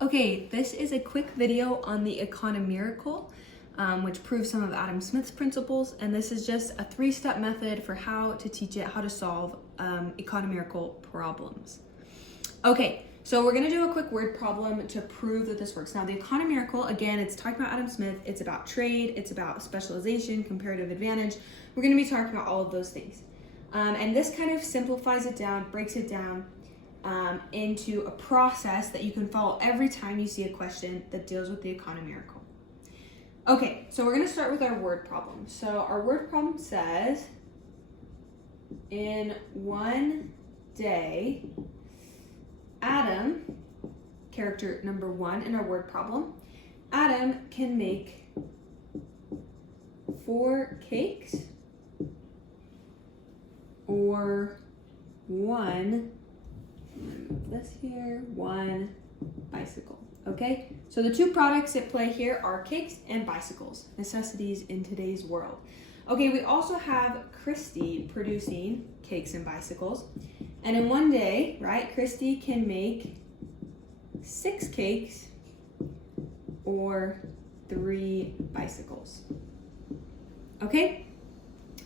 Okay, this is a quick video on the Economiracle, which proves some of Adam Smith's principles, and this is just a 3-step method for how to teach it how to solve Economiracle problems. Okay, so we're gonna do a quick word problem to prove that this works. Now, the Economiracle, again, it's talking about Adam Smith, it's about trade, it's about specialization, comparative advantage. We're gonna be talking about all of those things. And this kind of simplifies it down, breaks it down into a process that you can follow every time you see a question that deals with the Economiracle. Okay, so we're going to start with our word problem. So our word problem says, in one day, Adam, character number 1 in our word problem, Adam can make 4 cakes or 1 bicycle. Okay, so the 2 products at play here are cakes and bicycles, necessities in today's world. Okay, we also have Christy producing cakes and bicycles, and in one day, right, Christy can make 6 cakes or 3 bicycles. Okay,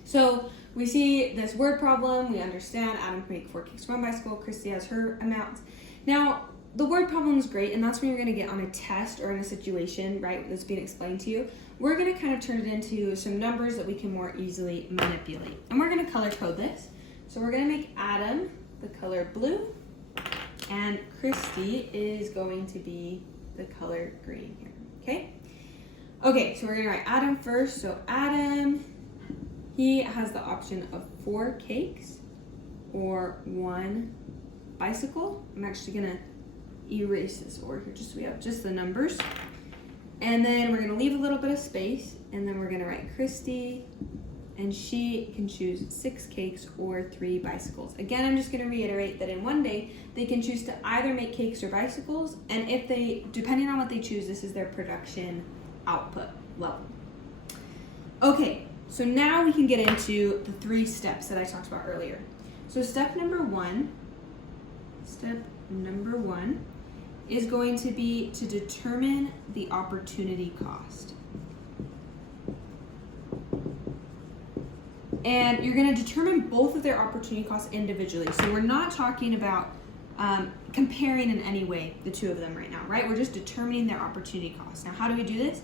so we see this word problem, we understand Adam can make 4 cakes, 1 bicycle, Christy has her amounts. Now, the word problem is great, and that's when you're gonna get on a test or in a situation, right, that's being explained to you. We're gonna kind of turn it into some numbers that we can more easily manipulate. And we're gonna color code this. So we're gonna make Adam the color blue, and Christy is going to be the color green here, okay? Okay, so we're gonna write Adam first. So Adam, he has the option of 4 cakes or 1 bicycle. I'm actually gonna erase this over here just so we have just the numbers. And then we're gonna leave a little bit of space, and then we're gonna write Christy, and she can choose 6 cakes or 3 bicycles. Again, I'm just gonna reiterate that in one day, they can choose to either make cakes or bicycles, and if they, depending on what they choose, this is their production output level. Okay, so now we can get into the 3 steps that I talked about earlier. So step number one is going to be to determine the opportunity cost. And you're going to determine both of their opportunity costs individually. So we're not talking about comparing in any way the 2 of them right now, right? We're just determining their opportunity cost. Now, how do we do this?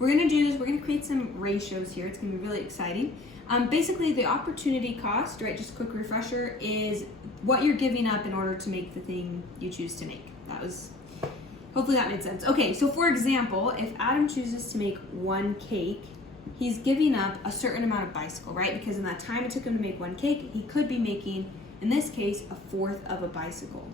We're going to create some ratios here. It's going to be really exciting. Basically, the opportunity cost, right, just a quick refresher, is what you're giving up in order to make the thing you choose to make. Hopefully that made sense. Okay, so for example, if Adam chooses to make 1 cake, he's giving up a certain amount of bicycle, right? Because in that time it took him to make 1 cake, he could be making, in this case, a 1/4 of a bicycle.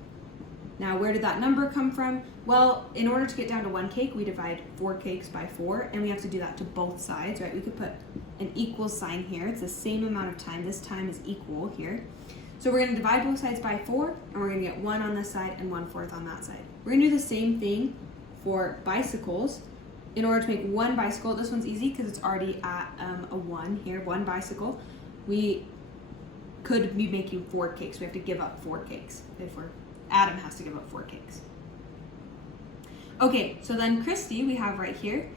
Now, where did that number come from? Well, in order to get down to 1 cake, we divide 4 cakes by 4, and we have to do that to both sides, right? We could put an equal sign here. It's the same amount of time. This time is equal here. So we're gonna divide both sides by 4, and we're gonna get 1 on this side and 1/4 on that side. We're gonna do the same thing for bicycles. In order to make 1 bicycle, this one's easy because it's already at a 1 here, 1 bicycle. We could be making 4 cakes. We have to give up 4 cakes. Adam has to give up 4 cakes. Okay, so then Christy, we have right here.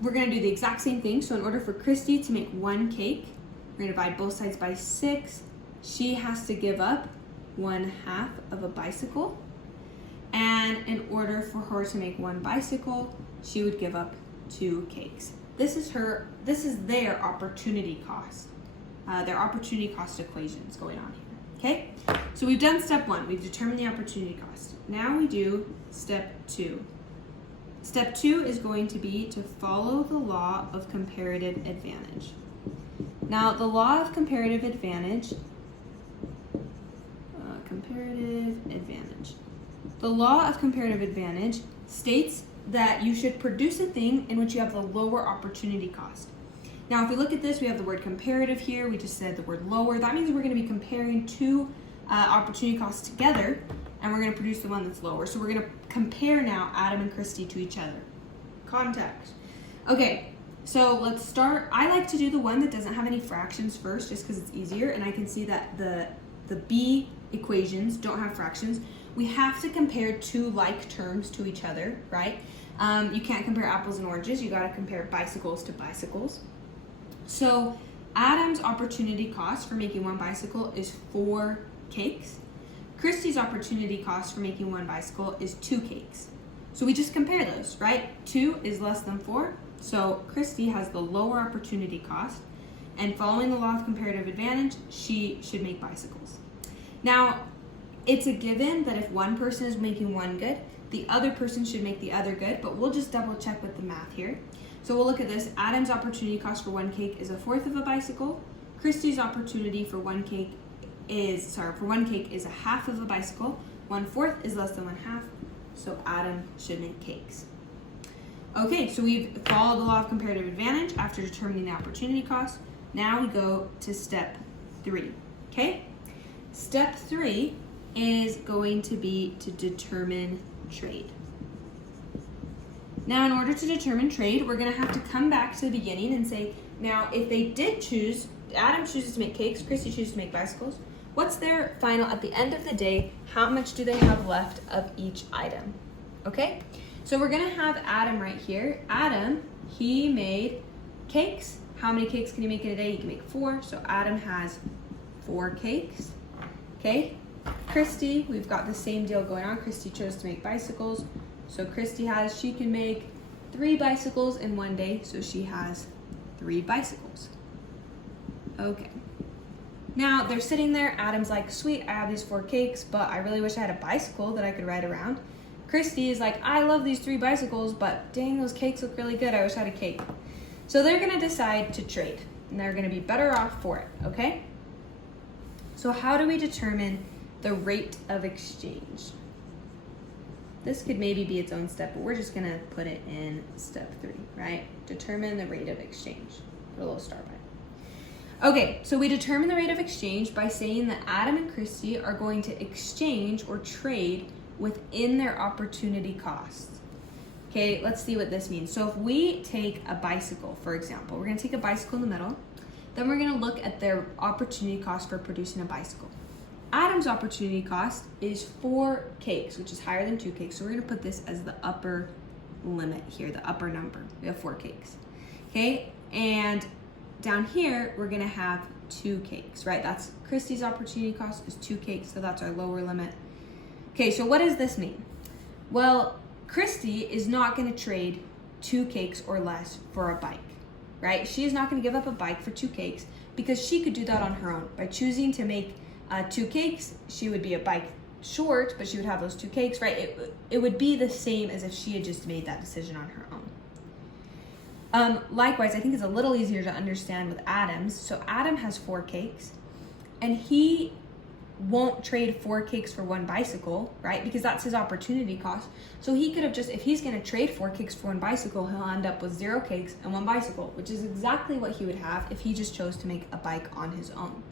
We're gonna do the exact same thing. So in order for Christy to make 1 cake, we're gonna divide both sides by 6. She has to give up 1/2 of a bicycle. And in order for her to make 1 bicycle, she would give up 2 cakes. This is their opportunity cost. Their opportunity cost equations going on here. Okay, so we've done step 1. We've determined the opportunity cost. Now we do step 2. Step 2 is going to be to follow the law of comparative advantage. Now, the law of comparative advantage, The law of comparative advantage states that you should produce a thing in which you have the lower opportunity cost. Now, if we look at this, we have the word comparative here. We just said the word lower. That means we're going to be comparing 2 opportunity costs together, and we're going to produce the one that's lower. So we're going to compare now Adam and Christy to each other. Context. Okay, so let's start. I like to do the one that doesn't have any fractions first, just because it's easier, and I can see that the B equations don't have fractions. we have to compare two like terms to each other, right? You can't compare apples and oranges. You got to compare bicycles to bicycles. So Adam's opportunity cost for making one bicycle is 4 cakes. Christy's opportunity cost for making one bicycle is 2 cakes. So we just compare those, right? 2 is less than 4. So Christy has the lower opportunity cost. And following the law of comparative advantage, she should make bicycles. Now, it's a given that if one person is making one good, the other person should make the other good, but we'll just double check with the math here. So we'll look at this. Adam's opportunity cost for one cake is 1/4 of a bicycle. Christy's opportunity for one cake is 1/2 of a bicycle. 1/4 is less than 1/2, so Adam should make cakes. Okay, so we've followed the law of comparative advantage after determining the opportunity cost. Now we go to step 3, okay? Step 3 is going to be to determine trade. Now, in order to determine trade, we're going to have to come back to the beginning and say, now, if they did choose, Adam chooses to make cakes, Christy chooses to make bicycles, what's their final, at the end of the day, how much do they have left of each item? Okay? So we're going to have Adam right here. Adam, he made cakes. How many cakes can he make in a day? He can make 4. So Adam has 4 cakes. Okay? Christy, we've got the same deal going on. Christy chose to make bicycles. So she can make 3 bicycles in one day. So she has 3 bicycles. Okay. Now they're sitting there. Adam's like, sweet, I have these 4 cakes, but I really wish I had a bicycle that I could ride around. Christy is like, I love these 3 bicycles, but dang, those cakes look really good. I wish I had a cake. So they're going to decide to trade, and they're going to be better off for it, okay? So how do we determine the rate of exchange? This could maybe be its own step, but we're just going to put it in step 3, right? Determine the rate of exchange. Put a little star by it. Okay, so we determine the rate of exchange by saying that Adam and Christy are going to exchange or trade within their opportunity cost. Okay, let's see what this means. So if we take a bicycle, for example, we're going to take a bicycle in the middle, then we're going to look at their opportunity cost for producing a bicycle. Adam's opportunity cost is 4 cakes, which is higher than 2 cakes. So we're going to put this as the upper limit here, the upper number. We have 4 cakes. Okay, and down here, we're going to have 2 cakes, right? That's Christy's opportunity cost is 2 cakes, so that's our lower limit. Okay, so what does this mean? Well, Christy is not going to trade 2 cakes or less for a bike, right? She is not going to give up a bike for 2 cakes because she could do that on her own. By choosing to make 2 cakes, she would be a bike short, but she would have those 2 cakes, right? It would be the same as if she had just made that decision on her own. Likewise, I think it's a little easier to understand with Adam's. So Adam has 4 cakes, and he won't trade 4 cakes for 1 bicycle, right? Because that's his opportunity cost. So he could have just, if he's going to trade 4 cakes for 1 bicycle, he'll end up with 0 cakes and 1 bicycle, which is exactly what he would have if he just chose to make a bike on his own.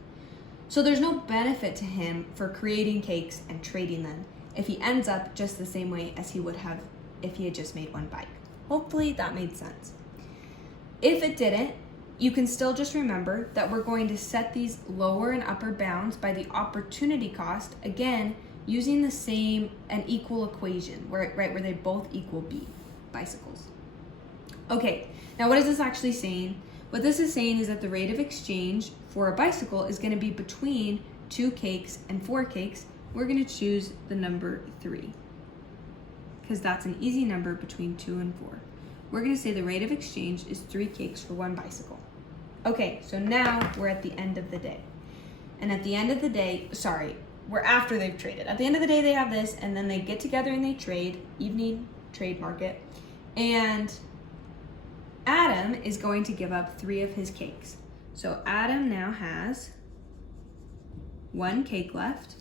So there's no benefit to him for creating cakes and trading them if he ends up just the same way as he would have if he had just made 1 bike. Hopefully that made sense. If it didn't, you can still just remember that we're going to set these lower and upper bounds by the opportunity cost, again, using the same and equal equation, where they both equal B, bicycles. Okay, now what is this actually saying? What this is saying is that the rate of exchange for a bicycle is going to be between 2 cakes and 4 cakes. We're going to choose the number 3 because that's an easy number between 2 and 4. We're going to say the rate of exchange is 3 cakes for 1 bicycle. Okay, so now we're at the end of the day. And at the end of the day, we're after they've traded. At the end of the day, they have this, and then they get together and they trade, evening trade market. And Adam is going to give up 3 of his cakes. So Adam now has 1 cake left,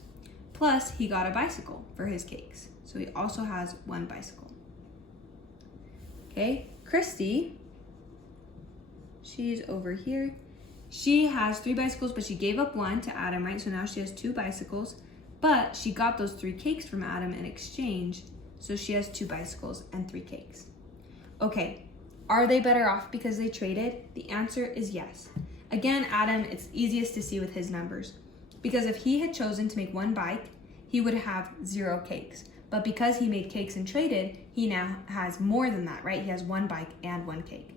plus he got a bicycle for his cakes. So he also has 1 bicycle. Okay, Christy, she's over here. She has 3 bicycles, but she gave up 1 to Adam, right? So now she has 2 bicycles, but she got those 3 cakes from Adam in exchange. So she has 2 bicycles and 3 cakes. Okay, are they better off because they traded? The answer is yes. Again, Adam, it's easiest to see with his numbers because if he had chosen to make 1 bike, he would have 0 cakes. But because he made cakes and traded, he now has more than that, right? He has 1 bike and 1 cake.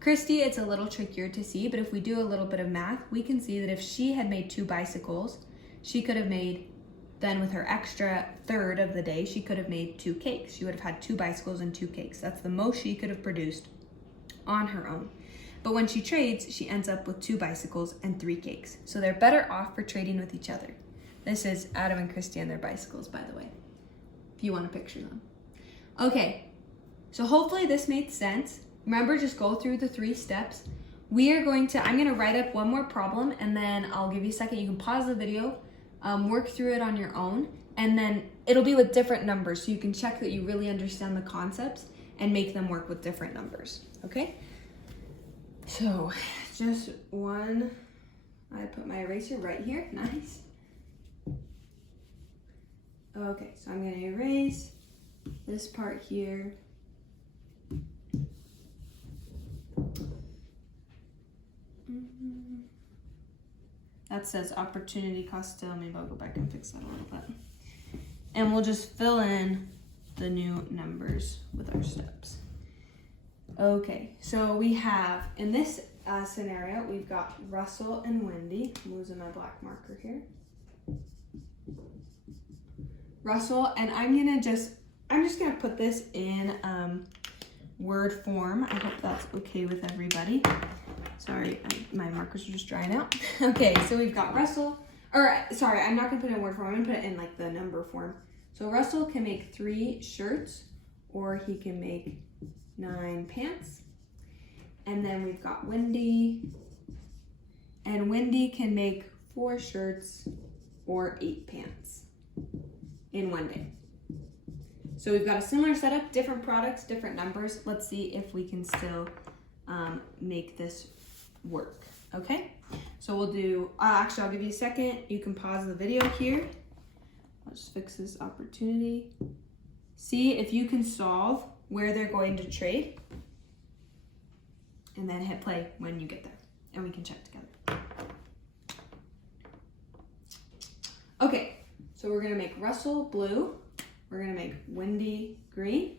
Christy, it's a little trickier to see, but if we do a little bit of math, we can see that if she had made 2 bicycles, she could have made, then with her extra third of the day, she could have made 2 cakes. She would have had 2 bicycles and 2 cakes. That's the most she could have produced on her own. But when she trades, she ends up with 2 bicycles and 3 cakes. So they're better off for trading with each other. This is Adam and Christy and their bicycles, by the way, if you want to picture them. Okay, so hopefully this made sense. Remember, just go through the 3 steps. I'm going to write up one more problem, and then I'll give you a second. You can pause the video, work through it on your own, and then it'll be with different numbers, so you can check that you really understand the concepts and make them work with different numbers, okay? So, just one, I put my eraser right here, nice. Okay, so I'm gonna erase this part here. That says opportunity cost still. Maybe I'll go back and fix that a little bit. And we'll just fill in the new numbers with our steps. Okay, so we have, in this scenario, we've got Russell and Wendy. I'm losing my black marker here. Russell, and I'm just gonna put this in word form. I hope that's okay with everybody. Sorry, my markers are just drying out. Okay, so we've got Russell, sorry, I'm not gonna put it in word form, I'm gonna put it in like the number form. So Russell can make 3 shirts, or he can make 9 pants. And then we've got Wendy, and Wendy can make 4 shirts or 8 pants in one day. So we've got a similar setup, different products, different numbers. Let's see if we can still make this work, okay? So we'll do, actually I'll give you a second. You can pause the video here. I'll just fix this opportunity. See if you can solve where they're going to trade, and then hit play when you get there, and we can check together. Okay, so we're gonna make Russell blue. We're gonna make Wendy green.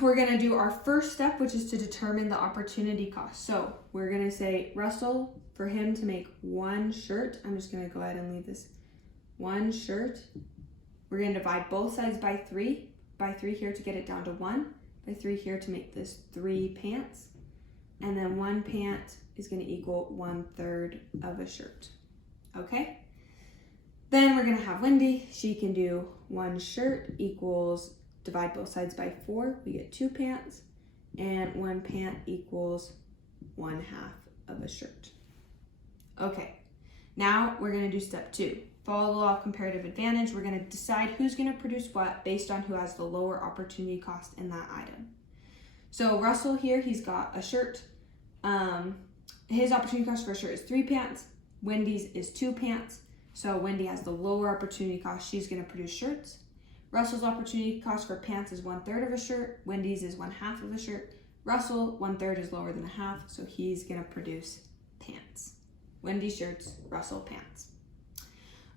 We're gonna do our first step, which is to determine the opportunity cost. So we're gonna say Russell, for him to make 1 shirt, I'm just gonna go ahead and leave this 1 shirt. We're gonna divide both sides by 3 here to get it down to 1, by 3 here to make this 3 pants. And then 1 pant is gonna equal 1/3 of a shirt, okay? Then we're gonna have Wendy, she can do 1 shirt equals, divide both sides by 4, we get 2 pants, and 1 pant equals 1/2 of a shirt. Okay, now we're gonna do step 2. Follow the law of comparative advantage. We're gonna decide who's gonna produce what based on who has the lower opportunity cost in that item. So Russell here, he's got a shirt. His opportunity cost for a shirt is 3 pants. Wendy's is 2 pants. So Wendy has the lower opportunity cost. She's gonna produce shirts. Russell's opportunity cost for pants is 1/3 of a shirt. Wendy's is 1/2 of a shirt. Russell, 1/3 is lower than 1/2, so he's gonna produce pants. Wendy shirts, Russell pants.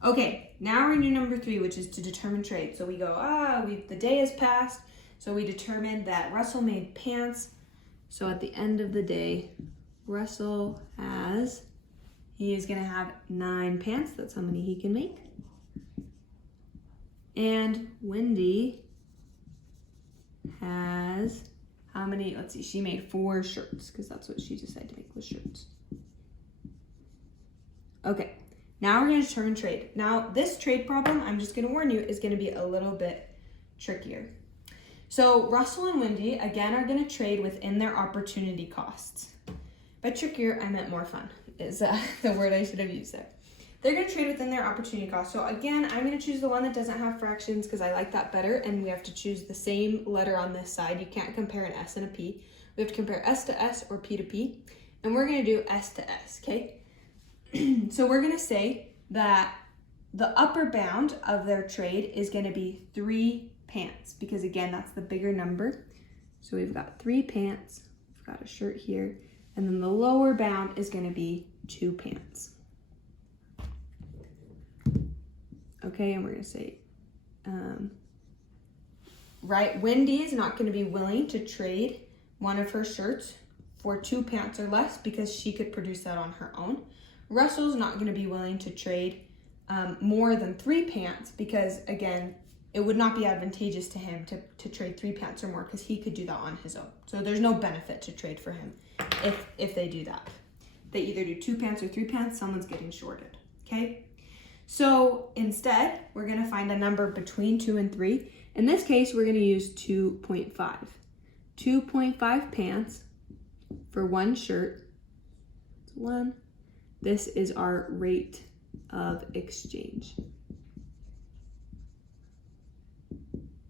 Okay, now we're gonna do number 3, which is to determine trade. So we go, the day has passed, so we determined that Russell made pants. So at the end of the day, Russell he is gonna have 9 pants. That's how many he can make. And Wendy has how many? Let's see, she made 4 shirts because that's what she decided to make, was shirts. Okay, now we're gonna determine trade. Now this trade problem, I'm just gonna warn you, is gonna be a little bit trickier. So Russell and Wendy, again, are gonna trade within their opportunity costs. By trickier, I meant more fun, is the word I should have used there. They're gonna trade within their opportunity cost. So again, I'm gonna choose the one that doesn't have fractions because I like that better, and we have to choose the same letter on this side. You can't compare an S and a P. We have to compare S to S or P to P, and we're gonna do S to S, okay? So we're gonna say that the upper bound of their trade is gonna be 3 pants, because again, that's the bigger number. So we've got 3 pants, we've got a shirt here, and then the lower bound is gonna be 2 pants. Okay, and we're going to say, right, Wendy is not going to be willing to trade one of her shirts for 2 pants or less because she could produce that on her own. Russell's not going to be willing to trade more than 3 pants because, again, it would not be advantageous to him to trade 3 pants or more because he could do that on his own. So there's no benefit to trade for him if they do that. They either do 2 pants or 3 pants, someone's getting shorted, okay? So instead, we're gonna find a number between 2 and 3. In this case, we're gonna use 2.5. 2.5 pants for 1 shirt. That's 1. This is our rate of exchange.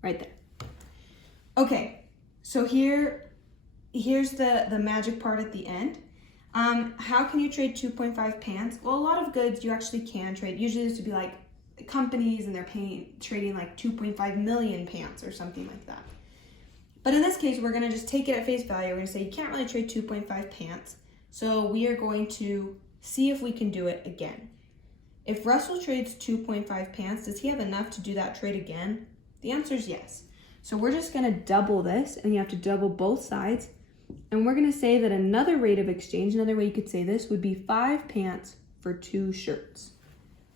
Right there. Okay, so here's the magic part at the end. How can you trade 2.5 pants? Well, a lot of goods you actually can trade. Usually this would be like companies and they're trading like 2.5 million pants or something like that. But in this case, we're gonna just take it at face value. We're gonna say you can't really trade 2.5 pants. So we are going to see if we can do it again. If Russell trades 2.5 pants, does he have enough to do that trade again? The answer is yes. So we're just gonna double this, and you have to double both sides. And we're gonna say that another rate of exchange, another way you could say this, would be 5 pants for 2 shirts.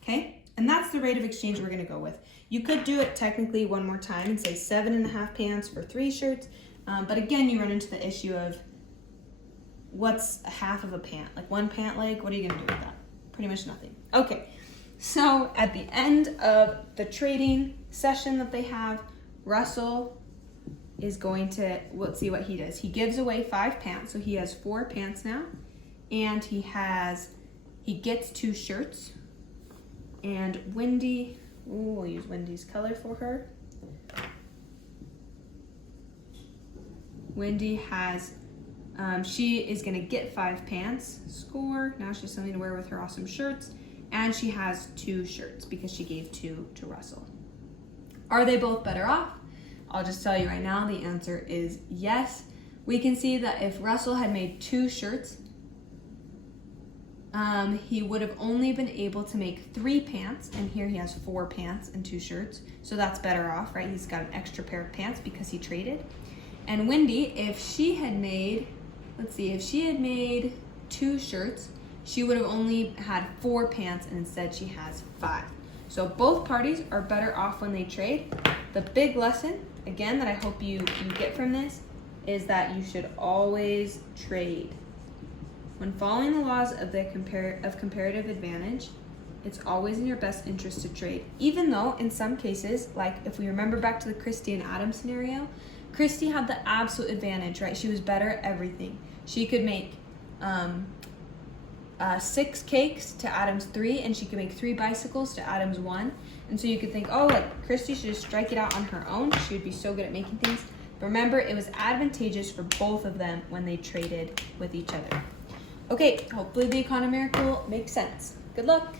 Okay? And that's the rate of exchange we're gonna go with. You could do it technically one more time and say 7.5 pants for 3 shirts. But again, you run into the issue of what's a half of a pant? Like 1 pant leg, what are you gonna do with that? Pretty much nothing. Okay, so at the end of the trading session that they have, Russell is going to, let's see what he does. He gives away 5 pants, so he has 4 pants now, and he gets 2 shirts. And Wendy, we'll use Wendy's color for her. Wendy has, she is gonna get 5 pants, score. Now she has something to wear with her awesome shirts, and she has 2 shirts because she gave 2 to Russell. Are they both better off? I'll just tell you right now, the answer is yes. We can see that if Russell had made 2 shirts, he would have only been able to make 3 pants, and here he has 4 pants and 2 shirts, so that's better off, right? He's got an extra pair of pants because he traded. And Wendy, if she had made, let's see, if she had made 2 shirts, she would have only had 4 pants, and instead she has 5. So both parties are better off when they trade. The big lesson, again, that I hope you get from this is that you should always trade. When following the laws of comparative advantage, it's always in your best interest to trade. Even though in some cases, like if we remember back to the Christy and Adam scenario, Christy had the absolute advantage, right? She was better at everything. She could make 6 cakes to Adam's 3, and she could make 3 bicycles to Adam's 1. And so you could think, oh, like Christy should just strike it out on her own. She would be so good at making things. But remember, it was advantageous for both of them when they traded with each other. Okay, hopefully the Economiracle makes sense. Good luck.